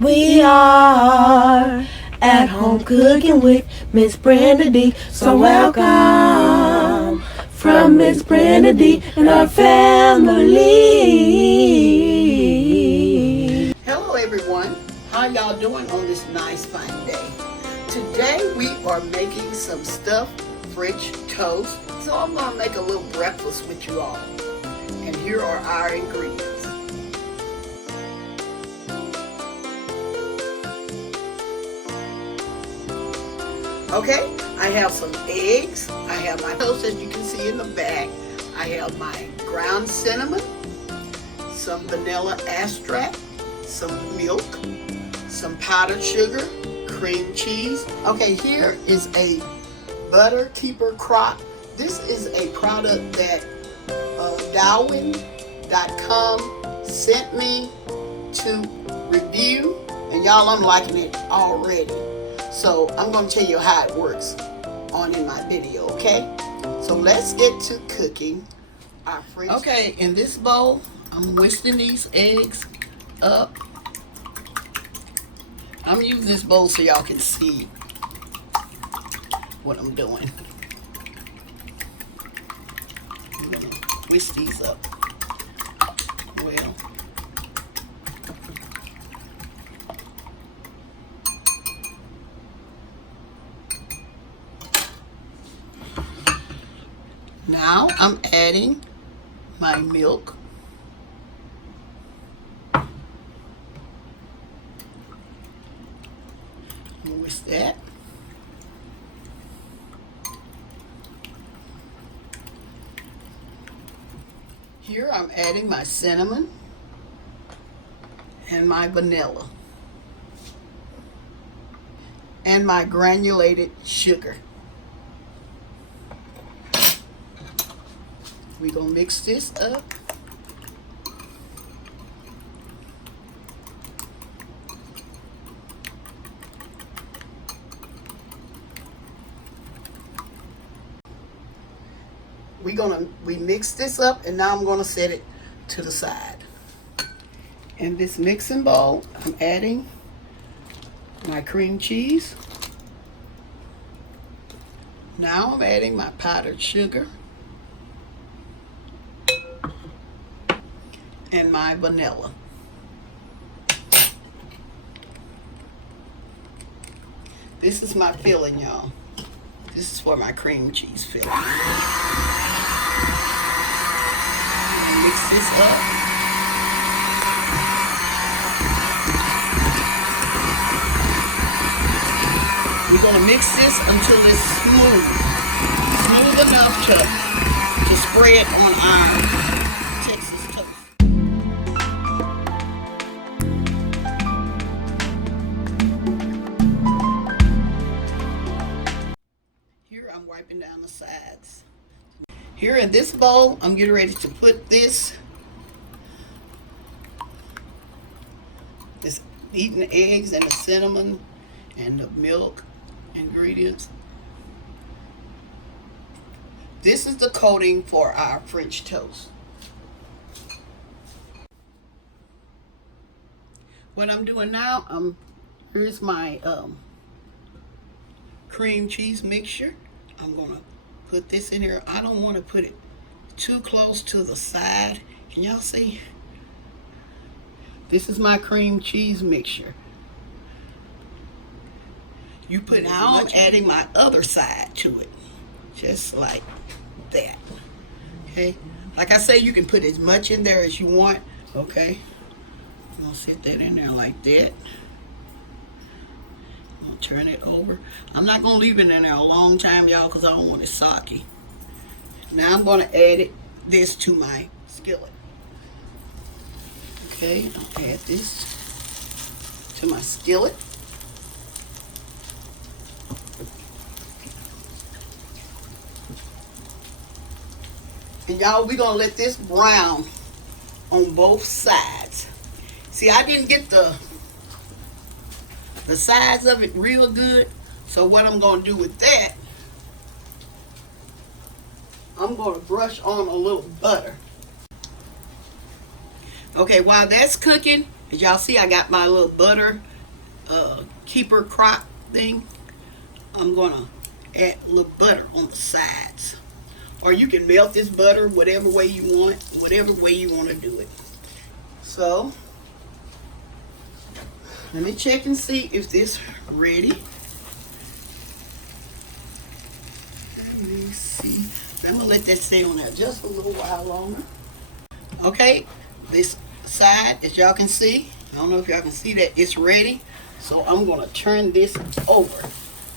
We are at home cooking with Miss Brenda D. So welcome from Miss Brenda D and her family. Hello everyone, how y'all doing on this nice fine day? Today we are making some stuffed French toast. So I'm going to make a little breakfast with you all. And here are our ingredients. Okay, I have some eggs. I have my toast as you can see in the back. I have my ground cinnamon, some vanilla extract, some milk, some powdered sugar, cream cheese. Okay, here is a butter keeper CROCK. This is a product that DOWAN.com sent me to review, and y'all, I'm liking it already. So I'm going to tell you how it works in my video, okay? So let's get to cooking our French. Okay, in this bowl, I'm whisking these eggs up. I'm using this bowl so y'all can see what I'm doing. I'm going to whisk these up well. Now I'm adding my milk. Whisk that. Here I'm adding my cinnamon and my vanilla and my granulated sugar. We're going to mix this up. We mix this up, and now I'm going to set it to the side. In this mixing bowl, I'm adding my cream cheese. Now I'm adding my powdered sugar and my vanilla. This is my filling, y'all. This is for my cream cheese filling. Mix this up. We're going to mix this until it's smooth. Smooth enough to spread on our Texas toast. Here I'm wiping down the sides. Here in this bowl, I'm getting ready to put this beaten eggs and the cinnamon and the milk ingredients. This is the coating for our French toast. What I'm doing now, here's my cream cheese mixture. I'm gonna put this in here. I don't want to put it too close to the side. Can y'all see? This is my cream cheese mixture. You put now I'm adding my other side to it, just like that. Okay, like I say, you can put as much in there as you want. Okay, I'm gonna set that in there like that. I'm gonna turn it over. I'm not gonna leave it in there a long time, y'all, because I don't want it soggy. Now I'm gonna add this to my skillet. Okay, I'll add this to my skillet. And y'all, we're gonna let this brown on both sides. See, I didn't get the sides of it real good, so what I'm gonna do with that, I'm gonna brush on a little butter. Okay, while that's cooking, As y'all see, I got my little butter keeper crock thing. I'm gonna add a little butter on the sides, or you can melt this butter whatever way you want, whatever way you want to do it. So let me check and see if this ready. Let me see. I'm gonna let that stay on there just a little while longer. Okay, this side, as y'all can see, I don't know if y'all can see that it's ready. So I'm gonna turn this over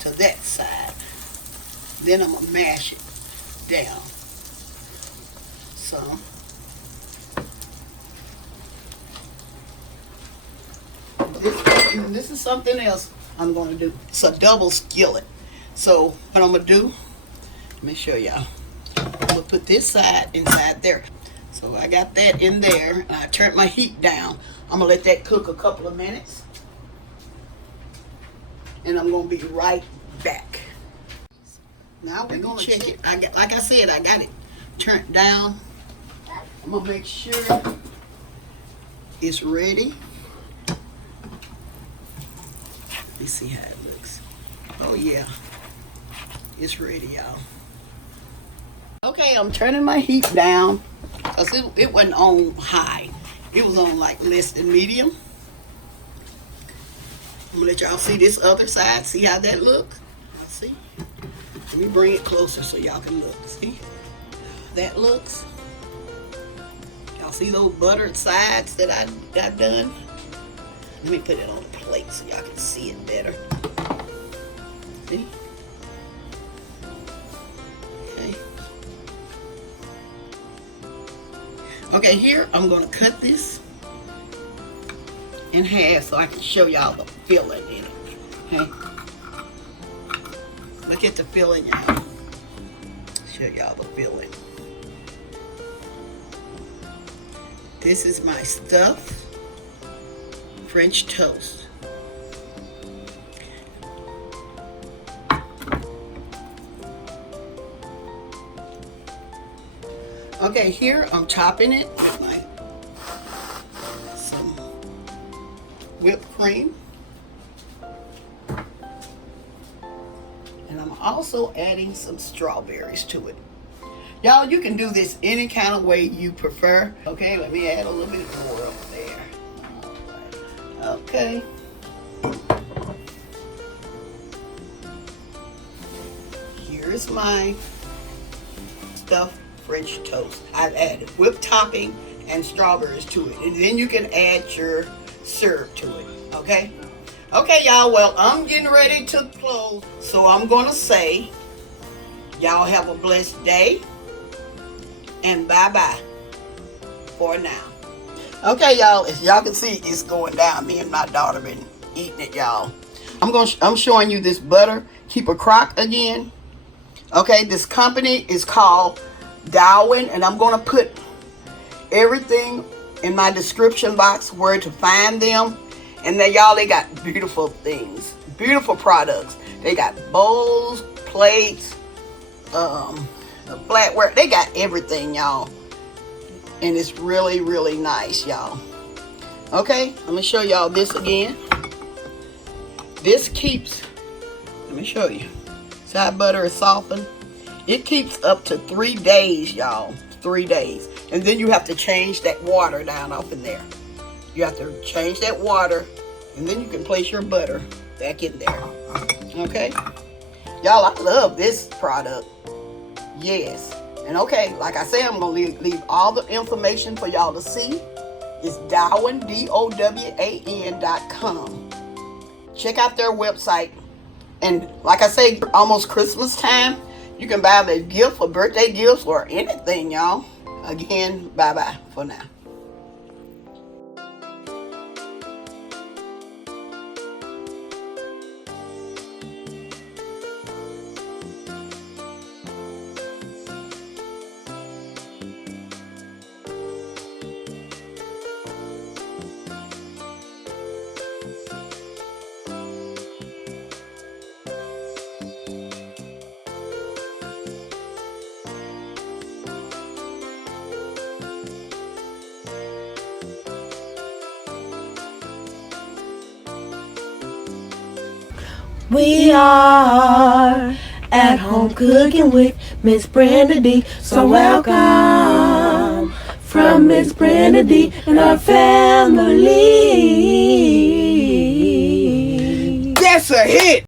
to that side. Then I'm gonna mash it down. So this is something else I'm gonna do. It's a double skillet. So what I'm gonna do, let me show y'all. I'm gonna put this side inside there. So I got that in there, and I turned my heat down. I'm gonna let that cook a couple of minutes, and I'm gonna be right back. Now we're gonna check it. Like I said, I got it turned down. I'm gonna make sure it's ready. Let me see how it looks. Oh yeah, it's ready, y'all. Okay, I'm turning my heat down, because it wasn't on high. It was on like less than medium. I'm gonna let y'all see this other side. See how that looks? See? Let me bring it closer so y'all can look. See? That looks. Y'all see those buttered sides that I got done? Let me put it on a plate so y'all can see it better. See? Okay. Okay, here I'm gonna cut this in half so I can show y'all the filling in it. Okay. Look at the filling, y'all. Show y'all the filling. This is my stuffed French toast. Okay, here I'm topping it with some whipped cream. And I'm also adding some strawberries to it. Y'all, you can do this any kind of way you prefer. Okay, let me add a little bit more over there. Okay. Here's my stuffed French toast. I've added whipped topping and strawberries to it. And then you can add your syrup to it. Okay? Okay, y'all. Well, I'm getting ready to close. So I'm going to say, y'all have a blessed day. And bye-bye for now. Okay, y'all. As y'all can see, it's going down. Me and my daughter been eating it, y'all. I'm showing you this butter keeper crock again. Okay, this company is called DOWAN, and I'm going to put everything in my description box where to find them. And then, y'all, they got beautiful things, beautiful products. They got bowls, plates, flatware. They got everything, y'all. And it's really, really nice, y'all. Okay, let me show y'all this again. This keeps, let me show you. See how butter is softened? It keeps up to 3 days, y'all. 3 days. And then you have to change that water down off in there. You have to change that water, and then you can place your butter back in there. Okay? Y'all, I love this product. Yes. And okay, like I said, I'm going to leave all the information for y'all to see. It's DOWAN, DOWAN.com. Check out their website. And like I say, almost Christmas time, you can buy them a gift or birthday gifts or anything, y'all. Again, bye-bye for now. We are at home cooking with Miss Brenda D. So welcome from Miss Brenda D and her family.